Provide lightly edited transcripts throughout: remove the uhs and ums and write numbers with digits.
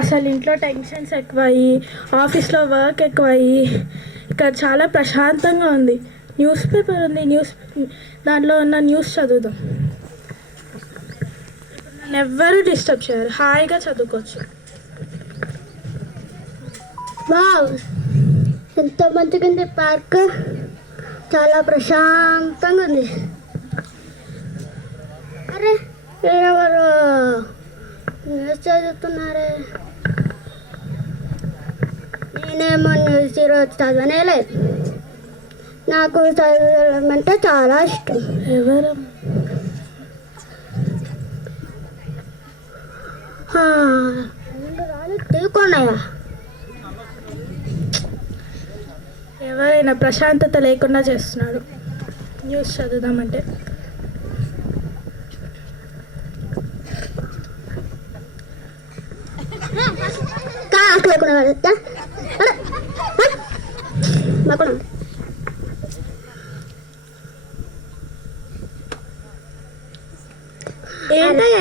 అసలు ఇంట్లో టెన్షన్స్ ఎక్కువయ్యి, ఆఫీస్లో వర్క్ ఎక్కువయ్యి, ఇక్కడ చాలా ప్రశాంతంగా ఉంది. న్యూస్ పేపర్ ఉంది, దాంట్లో ఉన్న న్యూస్ చదువుదాం. నన్ను ఎవ్వరూ డిస్టర్బ్ చేయరు, హాయిగా చదువుకోవచ్చు. వావ్, ఎంత మంచిగా ఉంది పార్క్, చాలా ప్రశాంతంగా ఉంది. అరే ఎవరు న్యూస్ చదువుతున్నారే? నేనేమో న్యూస్ ఈరోజు చదవనేలేదు. నాకు చదవడం అంటే చాలా ఇష్టం. ఎవరు తీకున్నాయా? ఎవరైనా ప్రశాంతత లేకుండా చేస్తున్నాడు. న్యూస్ చదువుదామంటే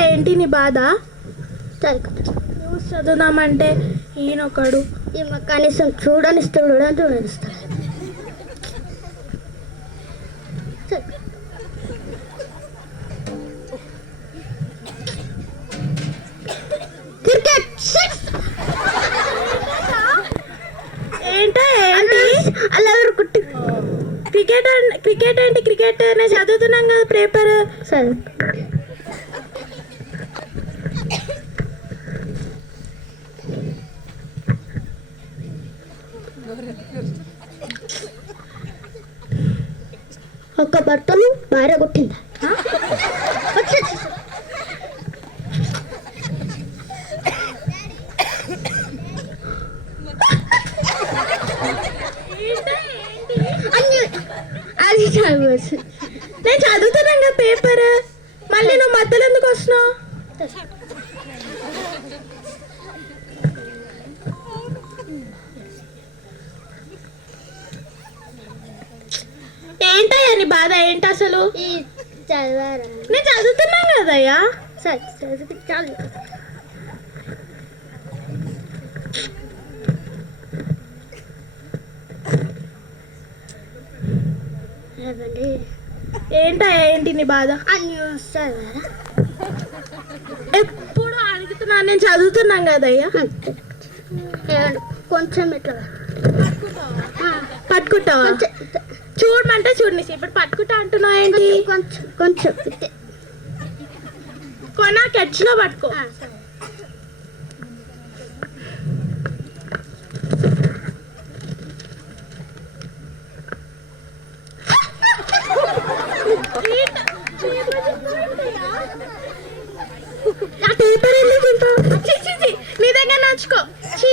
ఏంటి నీ బాధ? న్యూస్ చదువుదామంటే ఈయనొకడు ఈమె కనీసం చూడనిస్తాడు. క్రికెట్ ఏంటి? క్రికెట్ నేను చదువుతున్నాం కదా పేపర్. సరే, ఒక్క భర్తను భార్య కొట్టిందా? నేను చదువుతున్నాం కదా పేపర్, మళ్ళీ నువ్వు మధ్యలో ఎందుకు వస్తున్నావు? ఏంటయ్యా నీ బాధ ఏంటి అసలు? చదివారా? నేను చదువుతున్నాం కదయ్యా. సరే చదువు చాలు. ఏంటి నీ బాధ? న్యూస్ చదివారా? ఎప్పుడు అడుగుతున్నాను, నేను చదువుతున్నాం కదయ్యా. కొంచెం ఇట్లా పట్టుకుంటావా? చూడమంటే చూడని, ఇప్పుడు పట్టుకుంటా అంటున్నావు ఏంటి? కొంచెం కొంచెం కొనా కెచ్లో పట్టుకో.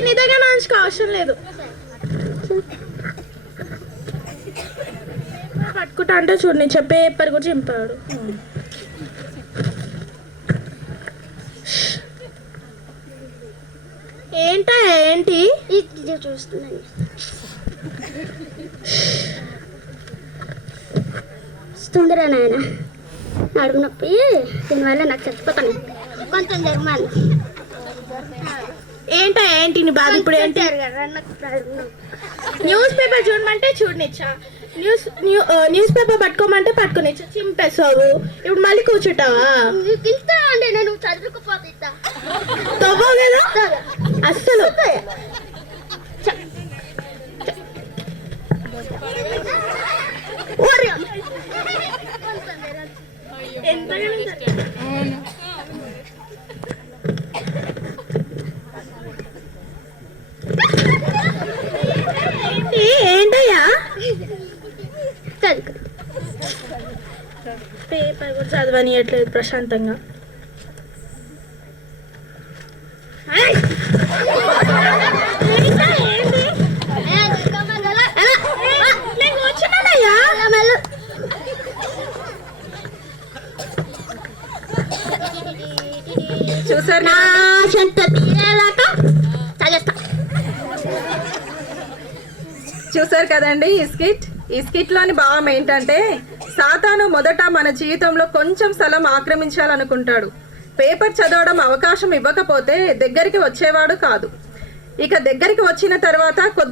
నీ దగ్గర నాంచుకో అవసరం లేదు. పట్టుకుంటా అంటే చూడు, నేను చెప్పే పేపర్ కూడా చింపాడు. ఏంటి చూస్తున్నాను. వస్తుందిరా నాయన, నడుము నొప్పి, దీనివల్ల నాకు చచ్చిపోతాను. కొంచెం జరమాలి. ఏంటి నీ బాధ? ఇప్పుడు ఏంటి? న్యూస్ పేపర్ చూడమంటే చూడనిచ్చా, న్యూస్ పేపర్ పట్టుకోమంటే పట్టుకునిచ్చా, చింపేసావు. ఇప్పుడు మళ్ళీ కూర్చుంటావా? ఇస్తా అండి, నేను చదువుకుపోతా. తవ్వవు కదా అస్సలు. ఏంటయ్యా? పేపర్ కూడా చదవనియట్లేదు ప్రశాంతంగా. చూసారు నా చూసారు కదండి ఈ స్కిట్ లోని భావం ఏంటంటే, సాతాను మొదట మన జీవితంలో కొంచెం స్థలం ఆక్రమించాలనుకుంటాడు, పేపర్ చదవడం అవకాశం ఇవ్వకపోతే దగ్గరికి వచ్చేవాడు కాదు. ఇక దగ్గరికి వచ్చిన తర్వాత కొద్ది